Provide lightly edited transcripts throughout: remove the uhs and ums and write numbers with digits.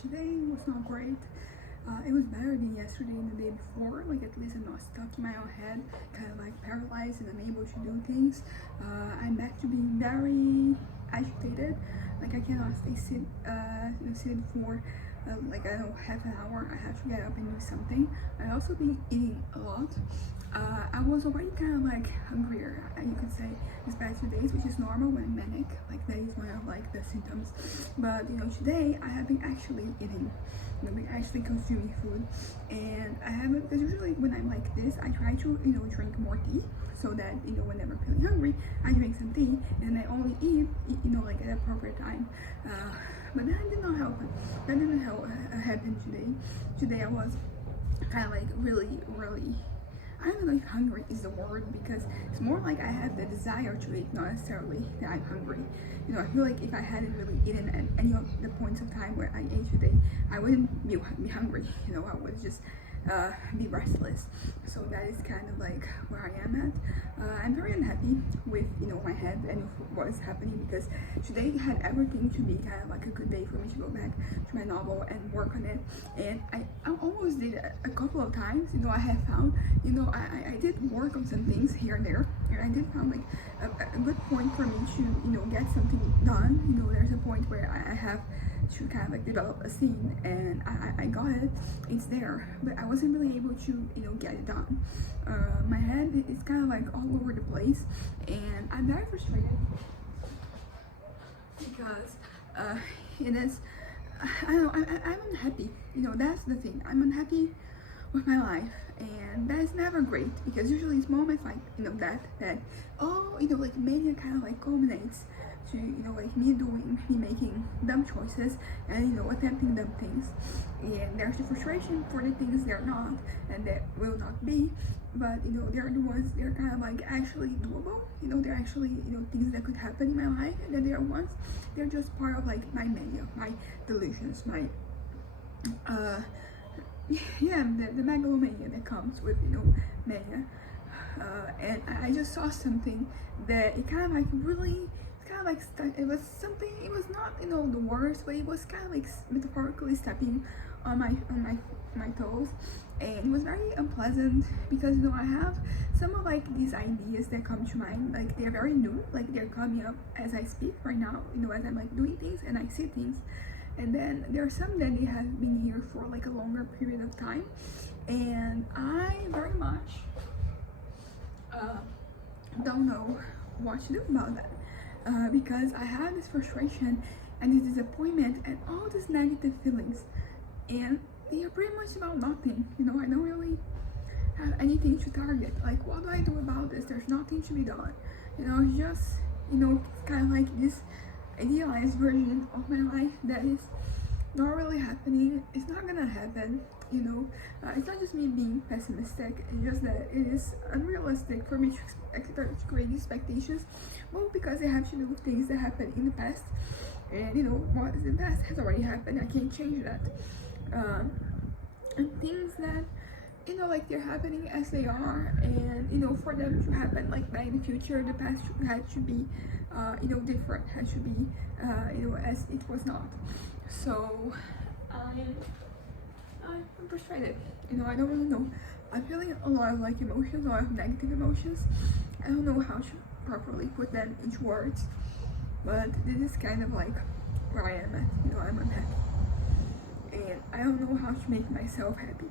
today was not great. It was better than yesterday and the day before. Like, at least I'm not stuck in my own head, kind of like paralyzed and unable to do things. I'm back to being very agitated. Like, I cannot stay seated for like, I don't know, half an hour. I have to get up and do something. I also been eating a lot. I was already kind of like hungrier, you could say, these past few days, which is normal when I'm manic. Like, that is one of like the symptoms. But today I have been actually eating, been actually consuming food, and I haven't, because usually when I'm like this, I try to drink more tea, so that whenever I'm feeling hungry, I drink some tea, and I only eat like at the appropriate time. But that did not happen. That didn't happen today. Today I was kind of like really, I don't know if hungry is the word, because it's more like I have the desire to eat, not necessarily that I'm hungry. I feel like if I hadn't really eaten at any of the points of time where I ate today, I wouldn't be hungry. I would just be restless. So that is kind of like where I am at. I'm very unhappy with my head and what is happening, because today had everything to be kind of like a good day for me to go back to my novel and work on it. And I almost did a couple of times. I have found I did work on some things here and there, and I did found like a good point for me to get something done. There's a point where I have to kind of like develop a scene, and I got it, it's there, but I wasn't really able to get it done. My head is kind of like all over the place, and I'm very frustrated because it is, I don't know, I'm unhappy. That's the thing, I'm unhappy with my life, and that is never great, because usually it's moments like that like mania kind of like culminates to like me making dumb choices and attempting dumb things, and there's the frustration for the things they're not and that will not be, but they're the ones, they're kind of like actually doable. They're actually things that could happen in my life, and then they're ones, they're just part of like my mania, my delusions, my yeah, the megalomania that comes with mania. And I just saw something that it kind of like really, kind of like it was something, it was not the worst, but it was kind of like metaphorically stepping on my toes, and it was very unpleasant, because I have some of like these ideas that come to mind, like they're very new, like they're coming up as I speak right now, as I'm like doing things and I see things. And then there are some that they have been here for like a longer period of time, and I very much don't know what to do about that, because I have this frustration and this disappointment and all these negative feelings, and they are pretty much about nothing. I don't really have anything to target. Like, what do I do about this? There's nothing to be done. It's just it's kind of like this idealized version of my life that is not really happening. It's not gonna happen. It's not just me being pessimistic, it's just that it is unrealistic for me to create expectations, well, because I have to do things that happened in the past, and what is in the past has already happened. I can't change that. And things that like they're happening as they are, and for them to happen like that in the future, the past had to be different, had to be as it was not. So I'm frustrated. I don't really know. I'm feeling a lot of like emotions, a lot of negative emotions. I don't know how to properly put them into words, but this is kind of like where I am at. I'm unhappy, and I don't know how to make myself happy.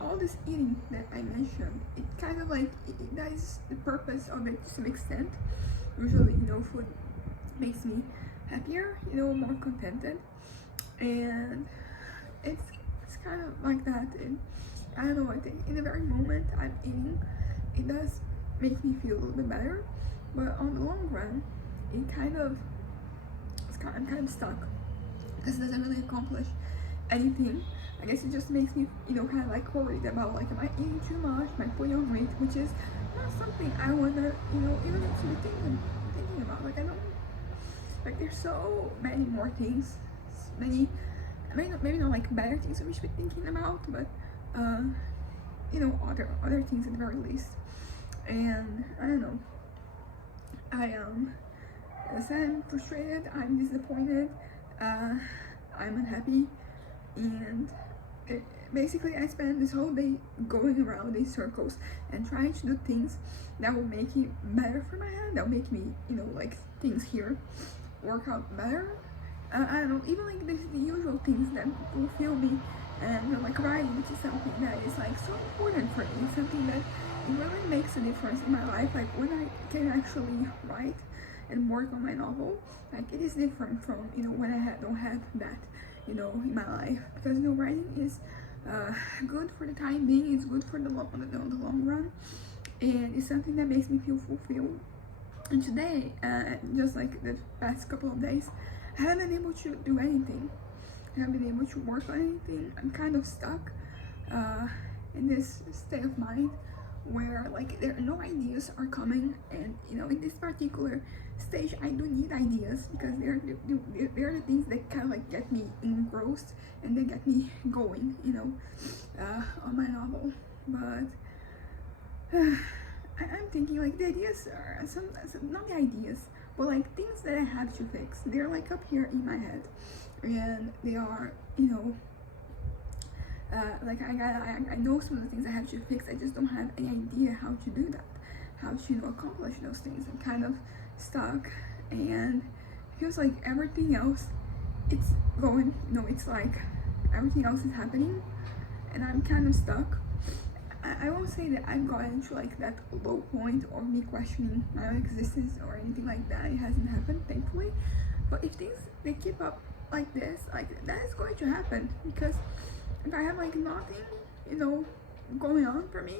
All this eating that I mentioned, it kind of like that is the purpose of it to some extent. Usually, food makes me happier, more contented, and it's kind of like that. And I don't know, I think in the very moment I'm eating, it does make me feel a little bit better, but on the long run, I'm kind of stuck, because it doesn't really accomplish anything. I guess it just makes me kind of like worried about like, am I eating too much, am I putting on weight, which is not something I wanna even to be thinking about. Like, I don't, like, there's so many more things, maybe not like better things we should be thinking about, but other things at the very least. And I don't know, I am, as I'm frustrated, I'm disappointed, I'm unhappy, and basically I spent this whole day going around these circles and trying to do things that will make it better for my head, that will make me, you know, like things here work out better. I don't know, even like the usual things that fulfill me, and you know, like writing, which is something that is like so important for me, something that it really makes a difference in my life. Like when I can actually write and work on my novel, like it is different from, you know, when I don't have that, you know, in my life, because you know, writing is good for the time being, it's good for the long run, and it's something that makes me feel fulfilled. And today, just like the past couple of days, I haven't been able to do anything. I haven't been able to work on anything. I'm kind of stuck in this state of mind where like no ideas are coming, and you know, in this particular stage I do need ideas, because they're the things that kind of like get me engrossed and they get me going, you know, on my novel. But I'm thinking like the ideas are not the ideas, but like things that I have to fix. They're like up here in my head, and they are, you know, like I know some of the things I have to fix. I just don't have any idea how to do that, how to, you know, accomplish those things. I'm kind of stuck, and it feels like everything else, it's going, you know, it's like everything else is happening, and I'm kind of stuck. I won't say that I've gotten to like that low point or me questioning my own existence or anything like that. It hasn't happened, thankfully. But if things they keep up like this, like that is going to happen, because if I have like nothing, you know, going on for me,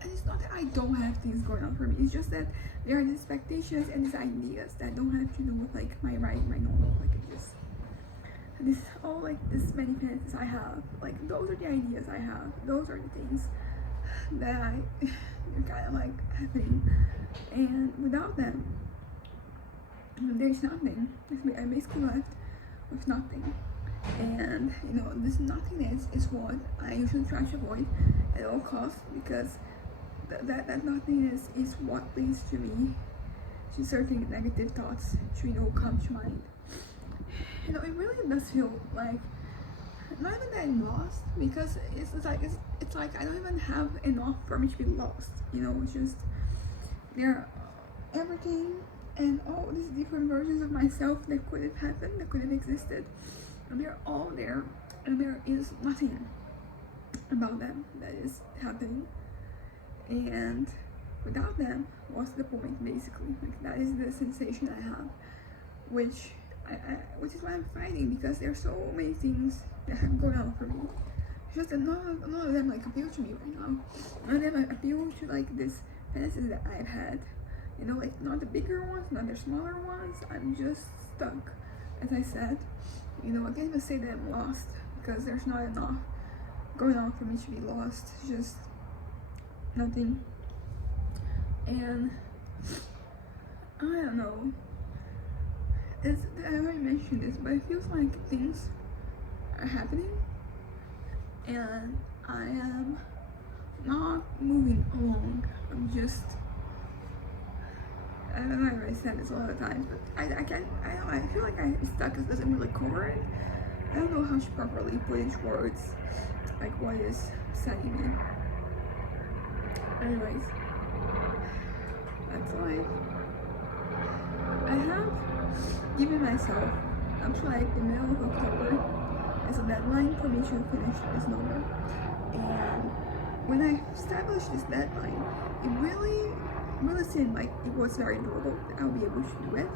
and it's not that I don't have things going on for me, it's just that there are these expectations and these ideas that don't have to do with like my writing, my novel, like this all like this many fantasies I have, like those are the ideas I have, those are the things that are kind of like happening, and without them there's nothing. I basically left with nothing, and you know, this nothingness is what I usually try to avoid at all costs, because that nothingness is what leads to me to certain negative thoughts to, you know, come to mind. You know, it really does feel like not even that I'm lost, because it's like I don't even have enough for me to be lost, you know. It's just there are everything and all these different versions of myself that could have happened, that could have existed, and they're all there, and there is nothing about them that is happening, and without them, what's the point, basically? Like that is the sensation I have, which is why I'm fighting, because there are so many things that have going on for me. It's just that none of them like appeal to me right now. None of them appeal to like this fantasies that I've had. You know, like not the bigger ones, not the smaller ones. I'm just stuck. As I said, you know, I can't even say that I'm lost, because there's not enough going on for me to be lost. It's just nothing. And I don't know. I already mentioned this, but it feels like things are happening and I am not moving along. I'm just, I don't know, I already said this a lot of times, but I feel like I'm stuck. It doesn't really cover it. I don't know how to properly put into words like what is setting me. Anyways, that's life. I have given myself up to like the middle of October as a deadline for me to finish this novel, and when I established this deadline, it really seemed like it was very doable, that I'll be able to do it.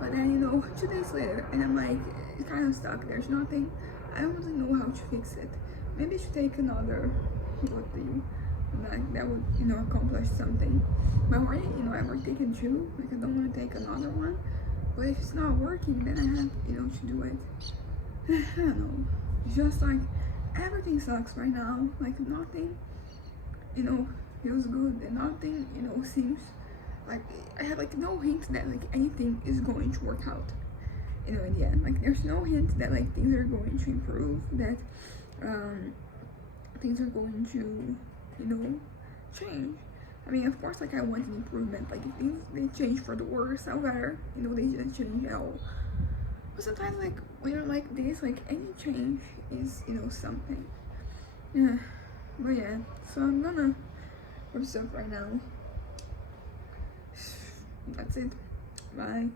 But then, you know, 2 days later, and I'm like, it's kind of stuck, there's nothing, I don't really know how to fix it. Maybe I should take another book deal that would, you know, accomplish something. But already, you know, I've already taken 2, like I don't want to take another one. But if it's not working, then I have, you know, to do it. I don't know. It's just like everything sucks right now. Like nothing, you know, feels good, and nothing, you know, seems like I have like no hint that like anything is going to work out, you know, in the end. Like there's no hint that like things are going to improve, that things are going to, you know, change. I mean, of course, like I want an improvement. Like if things they change for the worse, I'll better, you know, they didn't change at all. But sometimes, like when you're like this, like any change is, you know, something. Yeah, but yeah, so I'm gonna wrap this up right now. That's it. Bye.